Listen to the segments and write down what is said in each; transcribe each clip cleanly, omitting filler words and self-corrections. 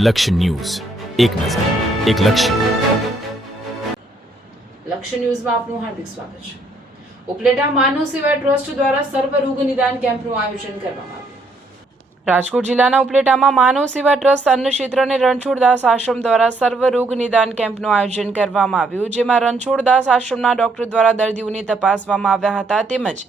લક્ષ્ય ન્યૂઝ, એક નજર, એક લક્ષ્ય. લક્ષ્ય ન્યૂઝમાં આપનું હાર્દિક સ્વાગત છે. ઉપલેટા માનવ સેવા ટ્રસ્ટ દ્વારા સર્વરોગ નિદાન કેમ્પનું આયોજન કરવામાં આવ્યું. રાજકોટ જિલ્લાના ઉપલેટામાં માનવ સેવા ટ્રસ્ટ અન્ન ક્ષેત્ર અને રણછોડદાસ આશ્રમ દ્વારા સર્વરોગ નિદાન કેમ્પનું આયોજન કરવામાં આવ્યું, જેમાં રણછોડદાસ આશ્રમના ડોક્ટર દ્વારા દર્દીઓને તપાસવામાં આવ્યા હતા તેમજ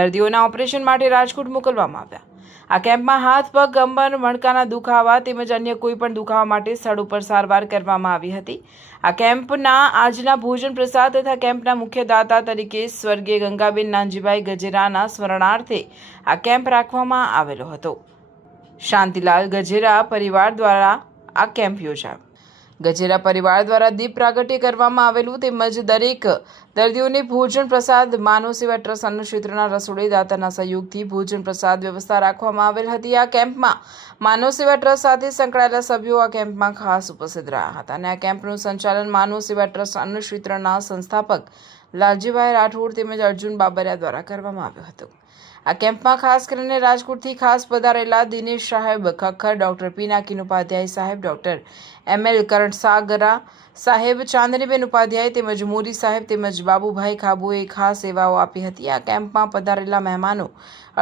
દર્દીઓના ઓપરેશન માટે રાજકોટ મોકલવામાં આવ્યા. આ કેમ્પમાં હાથ, પગ, કમર, મણકાના દુખાવા તેમજ અન્ય કોઈ પણ દુખાવા માટે સ્થળ ઉપર સારવાર કરવામાં આવી હતી. આ કેમ્પના આજના ભોજન પ્રસાદ તથા કેમ્પના મુખ્ય દાતા તરીકે સ્વર્ગીય ગંગાબેન નાનજીભાઈ ગજેરાના સ્મરણાર્થે આ કેમ્પ રાખવામાં આવેલો હતો. શાંતિલાલ ગજેરા પરિવાર દ્વારા આ કેમ્પ યોજાયો. ગજેરા પરિવાર દ્વારા દીપ પ્રાગટ્ય કરવામાં આવેલું તેમજ દરેક દર્દીઓને ભોજન પ્રસાદ માનવ સેવા ટ્રસ્ટ અન્ન ક્ષેત્રના રસોડે દાતાના સહયોગથી ભોજન પ્રસાદ વ્યવસ્થા રાખવામાં આવેલ હતી. આ કેમ્પમાં માનવ સેવા ટ્રસ્ટ સાથે સંકળાયેલા સભ્યો આ કેમ્પમાં ખાસ ઉપસ્થિત રહ્યા હતા અને આ કેમ્પનું સંચાલન માનવ સેવા ટ્રસ્ટ અન્ન ક્ષેત્રના સંસ્થાપક લાલજીભાઈ રાઠોડ તેમજ અર્જુન બાબરિયા દ્વારા કરવામાં આવ્યું હતું. આ કેમ્પમાં ખાસ કરીને રાજકોટથી ખાસ પધારેલા દિનેશ સાહેબ ખખર, ડોક્ટર પિનાકીન ઉપાધ્યાય સાહેબ, ડોક્ટર ML કરણસાગરા સાહેબ, ચાંદનીબેન ઉપાધ્યાય તેમજ મોરી સાહેબ તેમજ બાબુભાઈ ખાબુએ ખાસ સેવાઓ આપી હતી. આ કેમ્પમાં પધારેલા મહેમાનો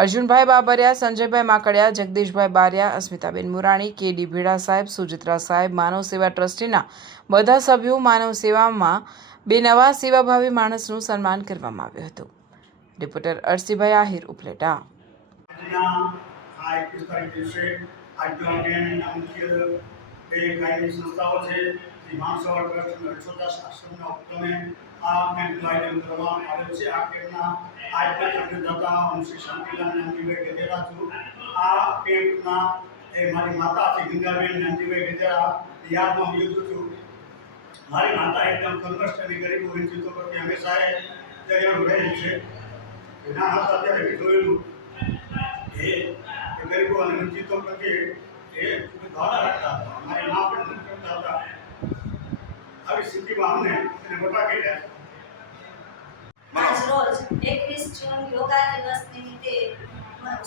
અર્જુનભાઈ બાબરિયા, સંજયભાઈ માકડિયા, જગદીશભાઈ બારિયા, અસ્મિતાબેન મુરાણી, KD ભેડા સાહેબ, સુજિત્રા સાહેબ, માનવ સેવા ટ્રસ્ટીના બધા સભ્યો માનવ સેવામાં બે નવા સેવાભાવી માણસનું સન્માન કરવામાં આવ્યું હતું. રિપોર્ટર અરસીભાઈ આહિર, ઉપલેટા. સંસ્થાઓ છે માનવ સેવા ટ્રસ્ટ અને રણછોડદાસ આશ્રમના ઉપક્રમે આ કેમ્પનું આયોજન કરવામાં આવેલ છે. આ કેમ્પના આજના દાતા હું શ્રી શાંતિલાલ નાનજીભાઈ ગજેરા છું. આ કેમ્પના મારી માતા છે ગંગાબેન નાનજીભાઈ ગજેરા યાદમાં હું યોજું છું. મારી માતા એકદમ તંદુરસ્ત અને ગરીબો વંચિતો પ્રત્યે હંમેશા જગ્યાનું રહેલ છે. ના હતા ત્યારે મેં જોયેલું એ ગરીબો અને વંચિતો પ્રત્યે એ ભાવના રાખતા હતા. મારી મા પણ મદદ કરતા હતા. આવી સ્થિતિમાં અમને એને મોટા કર્યા છે. આજ રોજ 21 જૂન યોગા દિવસ નિમિત્તે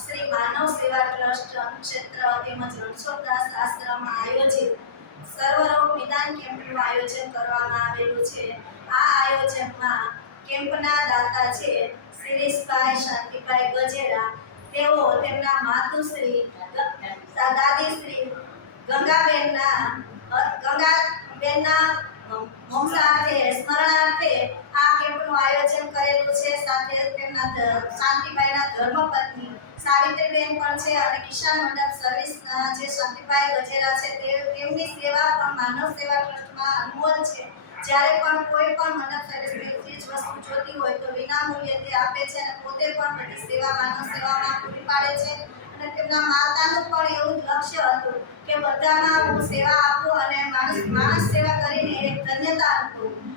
શ્રી માનવ સેવા ટ્રસ્ટ ક્ષેત્ર તેમજ રણછોડદાસ આશ્રમમાં આયોજિત સર્વરોગ નિદાન કેમ્પનું આયોજન કરવામાં આવેલું છે. આ આયોજનમાં કેમ્પના દાતા છે શિરીષભાઈ શાંતિભાઈ ગજેરા. તેઓ તેમના માતુશ્રી દાદીશ્રી ગંગાબેનના સ્મરણાર્થે આ કેમ્પનું આયોજન કરેલું છે. સાથે તેમના શાંતિભાઈના ધર્મપત્ની સાવિત્રીબેન પણ છે અને કિસાન મંડપ સર્વિસના જે શાંતિભાઈ ગજેરા છે તેમની સેવા પણ માનવ સેવા ટ્રસ્ટમાં અનમોલ છે. જ્યારે પણ કોઈ પણ મંડપ સર્વિસની ચીજ વસ્તુ જોતી હોય તો વિના મૂલ્યે તે આપે છે અને પોતે પણ બધી સેવા માનવ સેવામાં પૂરી પાડે છે. અને તેમના માતાનું પણ એવું જ લક્ષ્ય હતું કે બધાના હું સેવા આપું અને માણસ સેવા કરીને એક ધન્યતા અનુભવું.